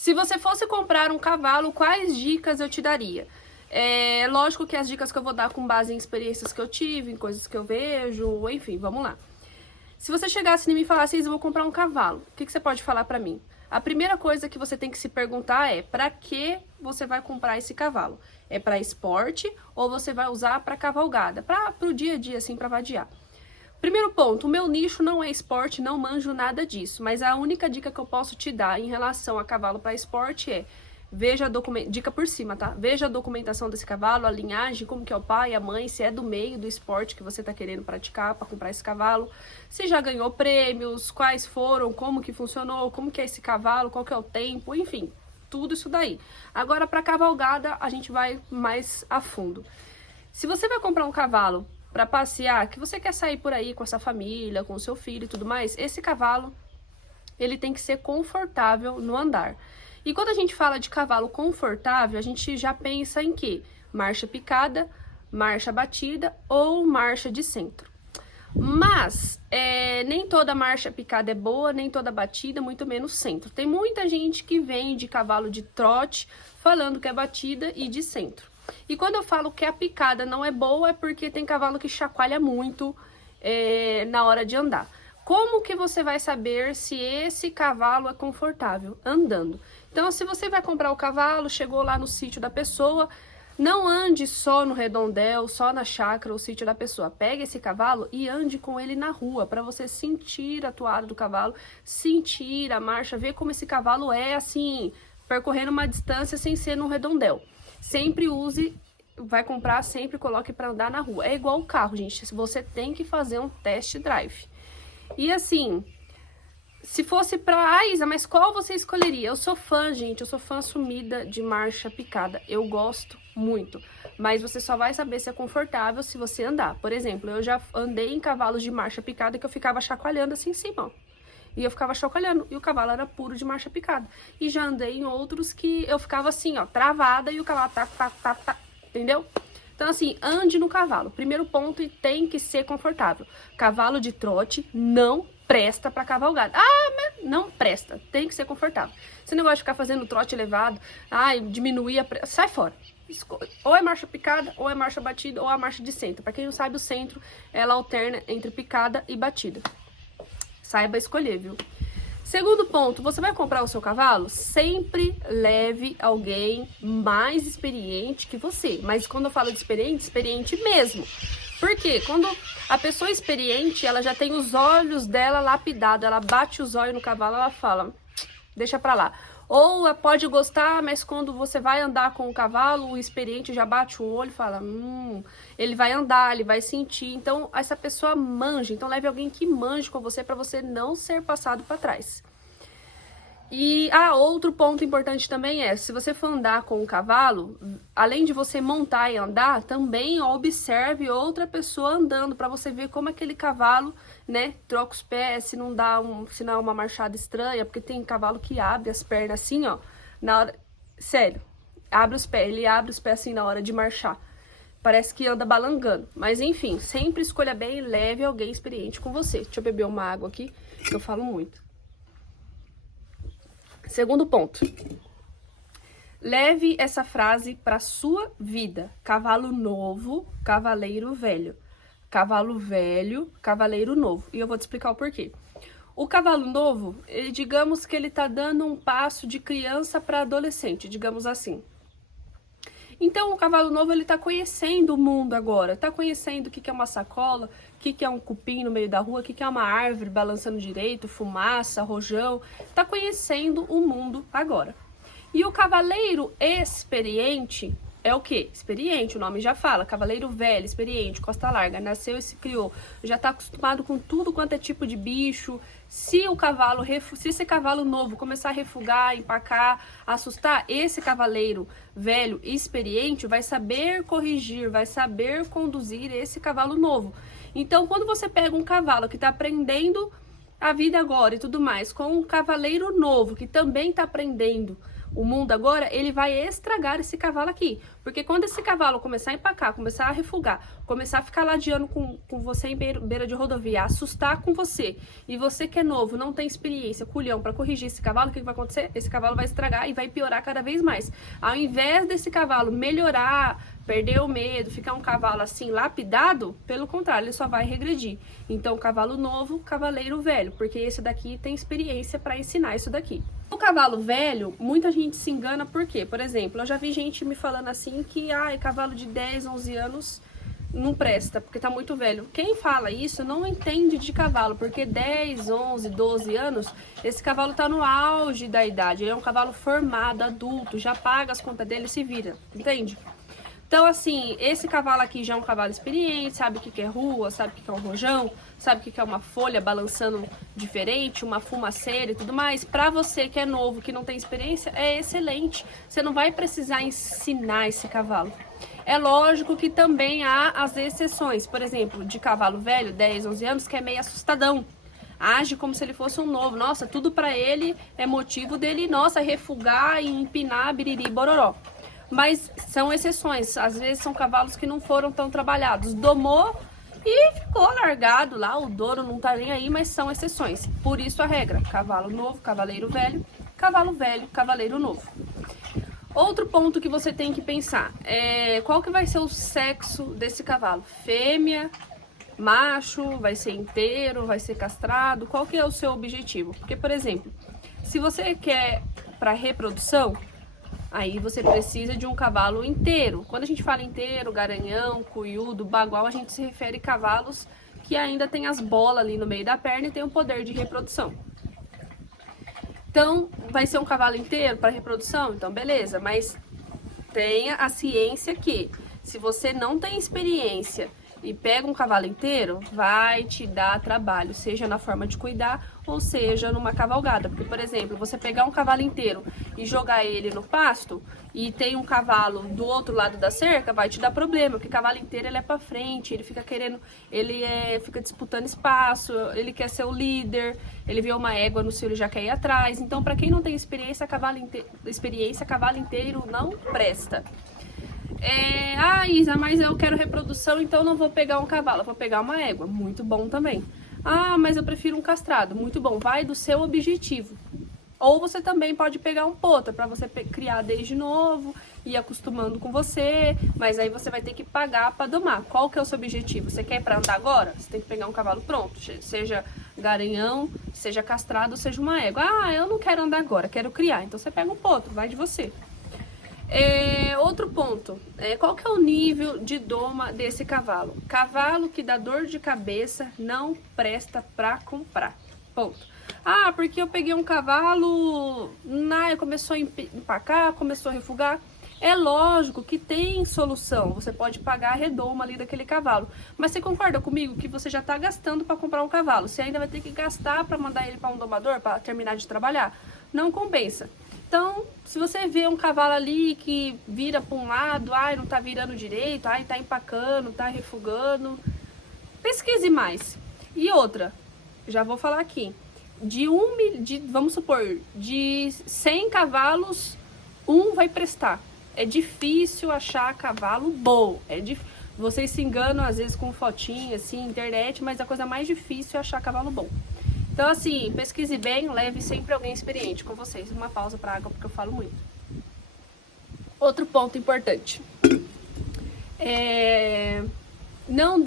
Se você fosse comprar um cavalo, quais dicas eu te daria? É lógico que as dicas que eu vou dar com base em experiências que eu tive, em coisas que eu vejo, enfim, vamos lá. Se você chegasse em mim e falasse, eu vou comprar um cavalo, o que você pode falar pra mim? A primeira coisa que você tem que se perguntar é, pra que você vai comprar esse cavalo? É pra esporte ou você vai usar pra cavalgada? Pro dia a dia, assim, pra vadiar. Primeiro ponto, o meu nicho não é esporte, não manjo nada disso, mas a única dica que eu posso te dar em relação a cavalo para esporte é, veja a dica por cima, tá? Veja a documentação desse cavalo, a linhagem, como que é o pai, a mãe, se é do meio do esporte que você tá querendo praticar para comprar esse cavalo, se já ganhou prêmios, quais foram, como que funcionou, como que é esse cavalo, qual que é o tempo, enfim, tudo isso daí. Agora, para cavalgada, a gente vai mais a fundo. Se você vai comprar um cavalo para passear, que você quer sair por aí com a sua família, com o seu filho e tudo mais, esse cavalo, ele tem que ser confortável no andar. E quando a gente fala de cavalo confortável, a gente já pensa em quê? Marcha picada, marcha batida ou marcha de centro. Mas nem toda marcha picada é boa, nem toda batida, muito menos centro. Tem muita gente que vende cavalo de trote falando que é batida e de centro. E quando eu falo que a picada não é boa, é porque tem cavalo que chacoalha muito na hora de andar. Como que você vai saber se esse cavalo é confortável? Andando. Então, se você vai comprar o cavalo, chegou lá no sítio da pessoa, não ande só no redondel, só na chácara ou sítio da pessoa. Pegue esse cavalo e ande com ele na rua, para você sentir a toada do cavalo, sentir a marcha, ver como esse cavalo é, assim, percorrendo uma distância sem ser no redondel. Sempre use, vai comprar, sempre coloque para andar na rua. É igual o carro, gente, você tem que fazer um test drive. E assim, se fosse pra... Isa, mas qual você escolheria? Eu sou fã, gente, eu sou fã assumida de marcha picada. Eu gosto muito, mas você só vai saber se é confortável se você andar. Por exemplo, eu já andei em cavalos de marcha picada que eu ficava chacoalhando assim em cima, ó. E eu ficava chacoalhando, e o cavalo era puro de marcha picada. E já andei em outros que eu ficava assim, ó, travada, e o cavalo tá, entendeu? Então, assim, ande no cavalo. Primeiro ponto, tem que ser confortável. Cavalo de trote não presta pra cavalgada. Ah, mas não presta, tem que ser confortável. Você não gosta de ficar fazendo trote elevado, diminuir a... Sai fora. Ou é marcha picada, ou é marcha batida, ou a marcha de centro. Pra quem não sabe, o centro, ela alterna entre picada e batida. Saiba escolher, viu? Segundo ponto, você vai comprar o seu cavalo? Sempre leve alguém mais experiente que você. Mas quando eu falo de experiente, experiente mesmo. Por quê? Quando a pessoa é experiente, ela já tem os olhos dela lapidados. Ela bate os olhos no cavalo, ela fala, deixa pra lá. Ou pode gostar, mas quando você vai andar com o cavalo, o experiente já bate o olho e fala, ele vai andar, ele vai sentir. Então, essa pessoa manja. Então, leve alguém que manje com você para você não ser passado para trás. E outro ponto importante também é, se você for andar com o cavalo, além de você montar e andar, também observe outra pessoa andando para você ver como aquele cavalo, né, troca os pés, se não dá se não é uma marchada estranha, porque tem cavalo que abre as pernas assim, ó, na hora, sério, ele abre os pés assim na hora de marchar. Parece que anda balangando, mas enfim, sempre escolha bem e leve alguém experiente com você. Deixa eu beber uma água aqui, que eu falo muito. Segundo ponto, leve essa frase para sua vida. Cavalo novo, cavaleiro velho. Cavalo velho, cavaleiro novo. E eu vou te explicar o porquê. O cavalo novo, digamos que ele tá dando um passo de criança para adolescente, digamos assim. Então, o cavalo novo, ele tá conhecendo o mundo agora, tá conhecendo o que é uma sacola, o que é um cupim no meio da rua, o que é uma árvore balançando direito, fumaça, rojão, tá conhecendo o mundo agora. E o cavaleiro experiente é o quê? Experiente, o nome já fala, cavaleiro velho, experiente, costa larga, nasceu e se criou, já tá acostumado com tudo quanto é tipo de bicho. Se esse cavalo novo começar a refugar, empacar, assustar, esse cavaleiro velho e experiente vai saber corrigir, vai saber conduzir esse cavalo novo. Então, quando você pega um cavalo que tá aprendendo a vida agora e tudo mais, com um cavaleiro novo que também tá aprendendo o mundo agora, ele vai estragar esse cavalo aqui. Porque quando esse cavalo começar a empacar, começar a refugar, começar a ficar ladeando com você em beira de rodovia, assustar com você, e você que é novo, não tem experiência, culhão, para corrigir esse cavalo, o que vai acontecer? Esse cavalo vai estragar e vai piorar cada vez mais. Ao invés desse cavalo melhorar, perder o medo, ficar um cavalo assim lapidado, pelo contrário, ele só vai regredir. Então, cavalo novo, cavaleiro velho, porque esse daqui tem experiência para ensinar isso daqui. O cavalo velho, muita gente se engana por quê? Por exemplo, eu já vi gente me falando assim que cavalo de 10, 11 anos não presta, porque tá muito velho. Quem fala isso não entende de cavalo, porque 10, 11, 12 anos, esse cavalo tá no auge da idade, ele é um cavalo formado, adulto, já paga as contas dele e se vira, entende? Então, assim, esse cavalo aqui já é um cavalo experiente, sabe o que é rua, sabe o que é um rojão, sabe o que é uma folha balançando diferente, uma fumaceira e tudo mais. Pra você que é novo, que não tem experiência, é excelente. Você não vai precisar ensinar esse cavalo. É lógico que também há as exceções. Por exemplo, de cavalo velho, 10, 11 anos, que é meio assustadão. Age como se ele fosse um novo. Nossa, tudo pra ele é motivo dele, nossa, refugar e empinar, biriri, bororó. Mas são exceções, às vezes são cavalos que não foram tão trabalhados, domou e ficou largado lá, o dono não tá nem aí, mas são exceções. Por isso a regra, cavalo novo, cavaleiro velho, cavaleiro novo. Outro ponto que você tem que pensar, qual que vai ser o sexo desse cavalo? Fêmea, macho, vai ser inteiro, vai ser castrado, qual que é o seu objetivo? Porque, por exemplo, se você quer para reprodução, aí você precisa de um cavalo inteiro. Quando a gente fala inteiro, garanhão, cuiudo, bagual, a gente se refere a cavalos que ainda tem as bolas ali no meio da perna e tem o poder de reprodução. Então, vai ser um cavalo inteiro para reprodução? Então, beleza, mas tenha a ciência que se você não tem experiência e pega um cavalo inteiro, vai te dar trabalho, seja na forma de cuidar ou seja numa cavalgada. Porque, por exemplo, você pegar um cavalo inteiro e jogar ele no pasto e tem um cavalo do outro lado da cerca, vai te dar problema, porque cavalo inteiro ele é pra frente, ele fica querendo, fica disputando espaço, ele quer ser o líder, ele vê uma égua no cio, ele já quer ir atrás. Então, pra quem não tem experiência, cavalo inteiro não presta. Isa, mas eu quero reprodução, então não vou pegar um cavalo, vou pegar uma égua. Muito bom também. Mas eu prefiro um castrado. Muito bom, vai do seu objetivo. Ou você também pode pegar um potro para você criar desde novo, ir acostumando com você, mas aí você vai ter que pagar para domar. Qual que é o seu objetivo? Você quer ir para andar agora? Você tem que pegar um cavalo pronto, seja garanhão, seja castrado, seja uma égua. Eu não quero andar agora, quero criar. Então você pega um potro, vai de você. Outro ponto, qual que é o nível de doma desse cavalo? Cavalo que dá dor de cabeça não presta pra comprar, ponto. Porque eu peguei um cavalo, começou a empacar, começou a refugar. É lógico que tem solução, você pode pagar a redoma ali daquele cavalo. Mas você concorda comigo que você já tá gastando para comprar um cavalo? Você ainda vai ter que gastar para mandar ele para um domador, para terminar de trabalhar? Não compensa. Então, se você vê um cavalo ali que vira para um lado, não tá virando direito, tá empacando, tá refugando, pesquise mais. E outra, já vou falar aqui, vamos supor, de 100 cavalos, um vai prestar. É difícil achar cavalo bom, vocês se enganam às vezes com fotinha, assim, internet, mas a coisa mais difícil é achar cavalo bom. Então, assim, pesquise bem, leve sempre alguém experiente com vocês. Uma pausa para água, porque eu falo muito. Outro ponto importante. Não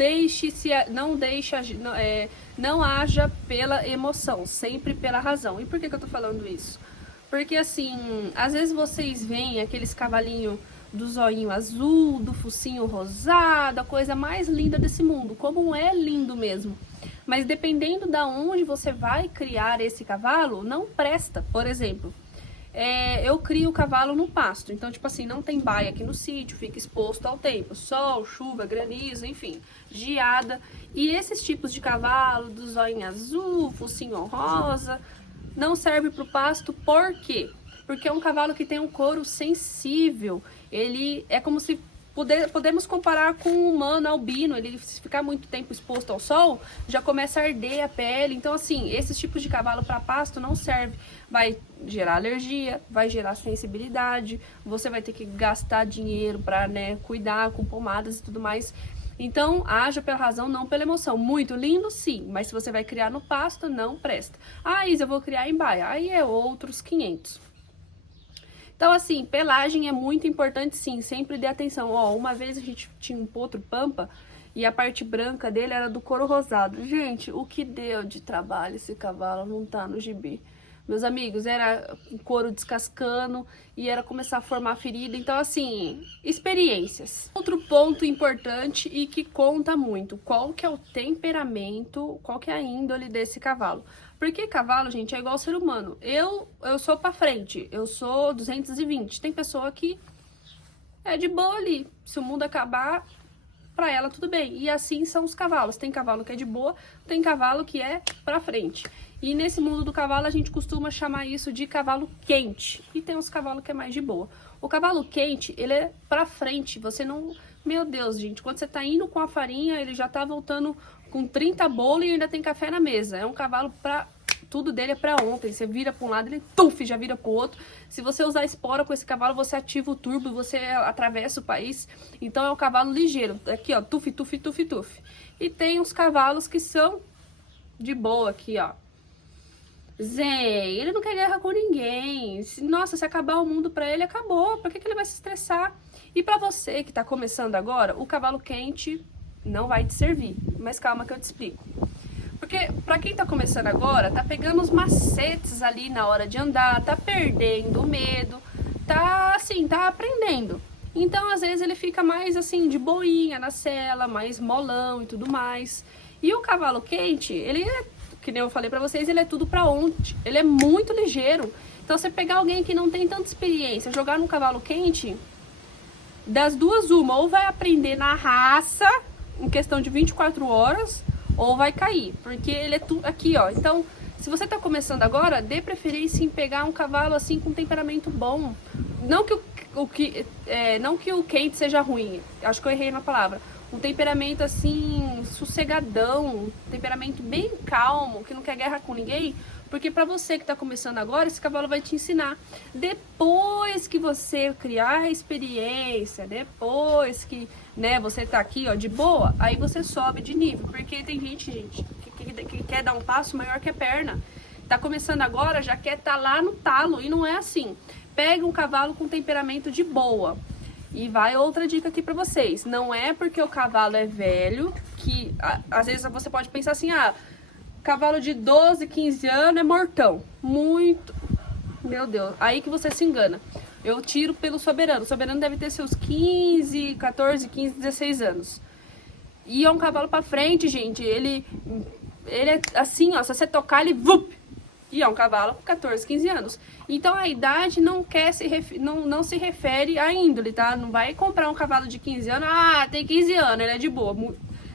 haja pela emoção, sempre pela razão. E por que eu tô falando isso? Porque, assim, às vezes vocês veem aqueles cavalinhos do zoinho azul, do focinho rosado, a coisa mais linda desse mundo. Como é lindo mesmo. Mas dependendo da onde você vai criar esse cavalo, não presta. Por exemplo, eu crio o cavalo no pasto. Então, tipo assim, não tem baia aqui no sítio, fica exposto ao tempo. Sol, chuva, granizo, enfim, geada. E esses tipos de cavalo, do zóio azul, focinho rosa, não serve para o pasto. Por quê? Porque é um cavalo que tem um couro sensível. Ele é como se Podemos comparar com um humano albino, ele se ficar muito tempo exposto ao sol, já começa a arder a pele. Então, assim, esses tipos de cavalo para pasto não serve. Vai gerar alergia, vai gerar sensibilidade, você vai ter que gastar dinheiro para, né, cuidar com pomadas e tudo mais. Então, haja pela razão, não pela emoção. Muito lindo, sim, mas se você vai criar no pasto, não presta. Ah, Isa, eu vou criar em baia. Aí é outros 500. Então, assim, pelagem é muito importante, sim, sempre dê atenção. Ó, uma vez a gente tinha um potro pampa e a parte branca dele era do couro rosado. Gente, o que deu de trabalho esse cavalo não tá no gibi. Meus amigos, era couro descascando e era começar a formar ferida. Então, assim, experiências. Outro ponto importante e que conta muito, qual que é o temperamento, qual que é a índole desse cavalo. Porque cavalo, gente, é igual ser humano. Eu sou pra frente, eu sou 220. Tem pessoa que é de boa ali. Se o mundo acabar, pra ela tudo bem. E assim são os cavalos. Tem cavalo que é de boa, tem cavalo que é pra frente. E nesse mundo do cavalo a gente costuma chamar isso de cavalo quente. E tem uns cavalos que é mais de boa. O cavalo quente, ele é pra frente. Você não... Meu Deus, gente, quando você tá indo com a farinha, ele já tá voltando com 30 bolos e ainda tem café na mesa. É um cavalo pra... Tudo dele é pra ontem. Você vira pra um lado, ele já vira pro outro. Se você usar espora com esse cavalo, você ativa o turbo e você atravessa o país. Então é um cavalo ligeiro. Aqui, ó, tuf, tuf, tuf, tuf. E tem uns cavalos que são de boa aqui, ó. Zen, ele não quer guerra com ninguém. Nossa, se acabar o mundo pra ele, acabou. Por que ele vai se estressar? E pra você que tá começando agora, o cavalo quente não vai te servir. Mas calma que eu te explico. Porque pra quem tá começando agora, tá pegando os macetes ali na hora de andar, tá perdendo o medo, tá assim, tá aprendendo. Então, às vezes, ele fica mais assim, de boinha na sela, mais molão e tudo mais. E o cavalo quente, ele é, que nem eu falei pra vocês, ele é tudo pra ontem. Ele é muito ligeiro. Então, você pegar alguém que não tem tanta experiência, jogar num cavalo quente, das duas uma, ou vai aprender na raça, em questão de 24 horas, ou vai cair, porque ele é tudo aqui, ó. Então, se você tá começando agora, dê preferência em pegar um cavalo assim com temperamento bom. Não que o quente seja ruim, acho que eu errei na palavra. Um temperamento assim, sossegadão, um temperamento bem calmo, que não quer guerra com ninguém. Porque pra você que tá começando agora, esse cavalo vai te ensinar. Depois que você criar a experiência, depois que, né, você tá aqui, ó, de boa, aí você sobe de nível. Porque tem gente, que quer dar um passo maior que a perna. Tá começando agora, já quer tá lá no talo, e não é assim. Pega um cavalo com temperamento de boa. E vai outra dica aqui pra vocês. Não é porque o cavalo é velho, que às vezes você pode pensar assim, cavalo de 12, 15 anos é mortão. Muito. Meu Deus. Aí que você se engana. Eu tiro pelo soberano. O soberano deve ter seus 15, 14, 15, 16 anos. E é um cavalo pra frente, gente. Ele é assim, ó. Se você tocar, ele... Vup! E é um cavalo com 14, 15 anos. Então a idade não se refere à índole, tá? Não vai comprar um cavalo de 15 anos. Tem 15 anos, ele é de boa.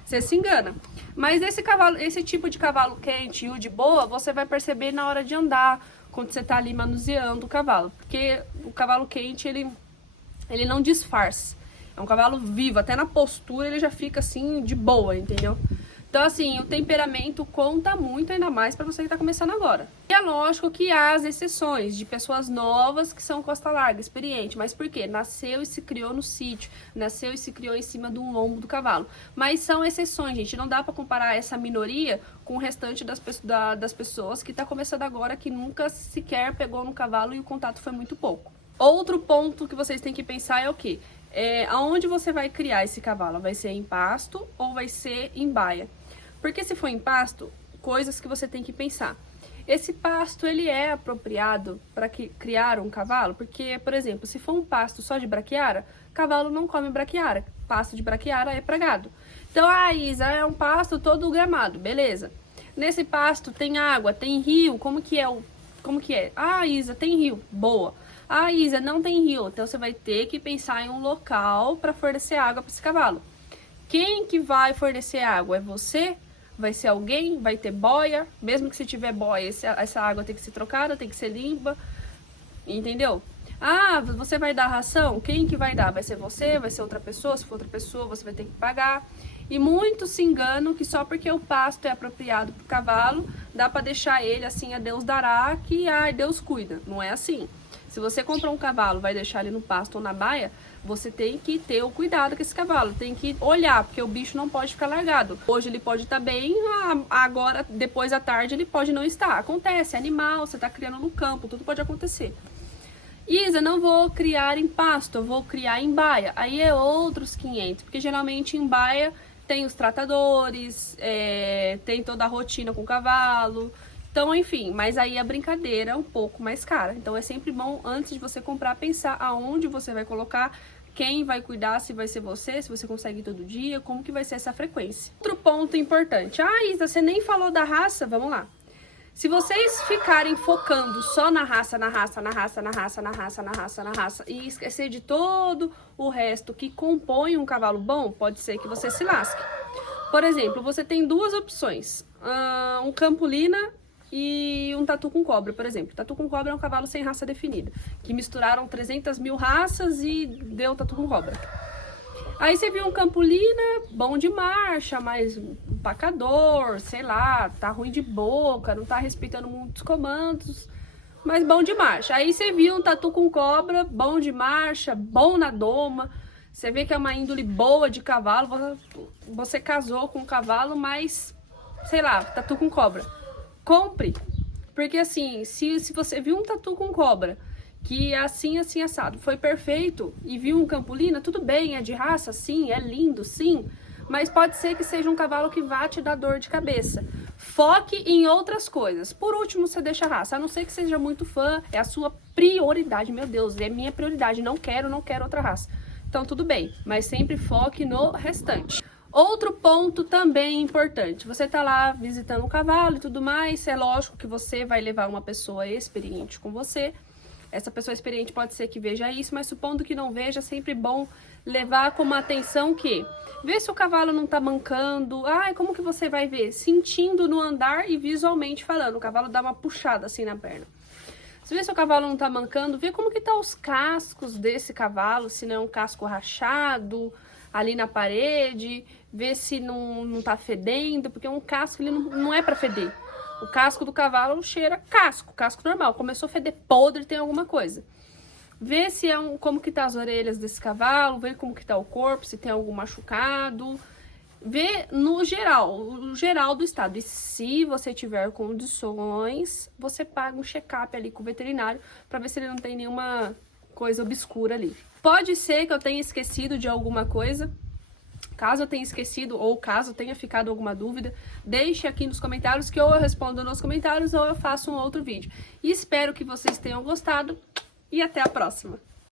Você se engana. Mas esse tipo de cavalo quente e o de boa, você vai perceber na hora de andar, quando você tá ali manuseando o cavalo. Porque o cavalo quente, ele não disfarça. É um cavalo vivo, até na postura ele já fica assim, de boa, entendeu? Então, assim, o temperamento conta muito, ainda mais pra você que tá começando agora. E é lógico que há as exceções de pessoas novas que são costa larga, experiente. Mas por quê? Nasceu e se criou no sítio, nasceu e se criou em cima de um lombo do cavalo. Mas são exceções, gente. Não dá pra comparar essa minoria com o restante das pessoas que tá começando agora, que nunca sequer pegou no cavalo e o contato foi muito pouco. Outro ponto que vocês têm que pensar é o quê? Aonde você vai criar esse cavalo? Vai ser em pasto ou vai ser em baia? Porque se for em pasto, coisas que você tem que pensar. Esse pasto, ele é apropriado para criar um cavalo? Porque, por exemplo, se for um pasto só de braquiara, cavalo não come braquiara. Pasto de braquiara é pra gado. Então, Isa, é um pasto todo gramado, beleza. Nesse pasto tem água, tem rio, como que é? Isa, tem rio, boa. Isa, não tem rio, então você vai ter que pensar em um local para fornecer água para esse cavalo. Quem que vai fornecer água? É você? Vai ser alguém? Vai ter boia? Mesmo que se tiver boia, essa água tem que ser trocada, tem que ser limpa, entendeu? Ah, você vai dar ração? Quem que vai dar? Vai ser você? Vai ser outra pessoa? Se for outra pessoa, você vai ter que pagar. E muitos se enganam que só porque o pasto é apropriado para o cavalo, dá para deixar ele assim, a Deus dará, que Deus cuida. Não é assim. Se você comprar um cavalo, vai deixar ele no pasto ou na baia, você tem que ter o cuidado com esse cavalo, tem que olhar, porque o bicho não pode ficar largado. Hoje ele pode estar bem, agora, depois da tarde, ele pode não estar. Acontece, é animal, você está criando no campo, tudo pode acontecer. Isa, não vou criar em pasto, eu vou criar em baia. Aí é outros 500, porque geralmente em baia tem os tratadores, tem toda a rotina com o cavalo. Então, enfim, mas aí a brincadeira é um pouco mais cara. Então é sempre bom, antes de você comprar, pensar aonde você vai colocar, quem vai cuidar, se vai ser você, se você consegue ir todo dia, como que vai ser essa frequência. Outro ponto importante. Ah, Isa, você nem falou da raça? Vamos lá. Se vocês ficarem focando só na raça, e esquecer de todo o resto que compõe um cavalo bom, pode ser que você se lasque. Por exemplo, você tem duas opções. Um Campolina e um Tatu com Cobra, por exemplo. Tatu com Cobra é um cavalo sem raça definida, que misturaram 300 mil raças e deu Tatu com Cobra. Aí você viu um Campolina, bom de marcha, mas empacador, sei lá, tá ruim de boca, não tá respeitando muitos comandos, mas bom de marcha. Aí você viu um Tatu com Cobra, bom de marcha, bom na doma, você vê que é uma índole boa de cavalo, você casou com o cavalo, mas, sei lá, Tatu com Cobra. Compre, porque assim, se você viu um Tatu com Cobra, que é assim, assim, assado, foi perfeito, e viu um Campolina, tudo bem, é de raça, sim, é lindo, sim, mas pode ser que seja um cavalo que vá te dar dor de cabeça. Foque em outras coisas. Por último, você deixa a raça, a não ser que seja muito fã, é a sua prioridade, meu Deus, é minha prioridade, não quero outra raça. Então tudo bem, mas sempre foque no restante. Outro ponto também importante, você tá lá visitando um cavalo e tudo mais, é lógico que você vai levar uma pessoa experiente com você. Essa pessoa experiente pode ser que veja isso, mas supondo que não veja, é sempre bom levar como atenção que ver se o cavalo não tá mancando. Ai, como que você vai ver? Sentindo no andar e visualmente falando. O cavalo dá uma puxada assim na perna. Se vê se o cavalo não tá mancando, vê como que tá os cascos desse cavalo, se não é um casco rachado ali na parede, vê se não tá fedendo, porque um casco ele não é para feder. O casco do cavalo cheira casco normal. Começou a feder podre, tem alguma coisa. Vê se como que tá as orelhas desse cavalo, vê como que tá o corpo, se tem algum machucado. Vê no geral, o geral do estado. E se você tiver condições, você paga um check-up ali com o veterinário para ver se ele não tem nenhuma coisa obscura ali. Pode ser que eu tenha esquecido de alguma coisa. Caso eu tenha esquecido ou caso tenha ficado alguma dúvida, deixe aqui nos comentários que ou eu respondo nos comentários ou eu faço um outro vídeo. E espero que vocês tenham gostado e até a próxima!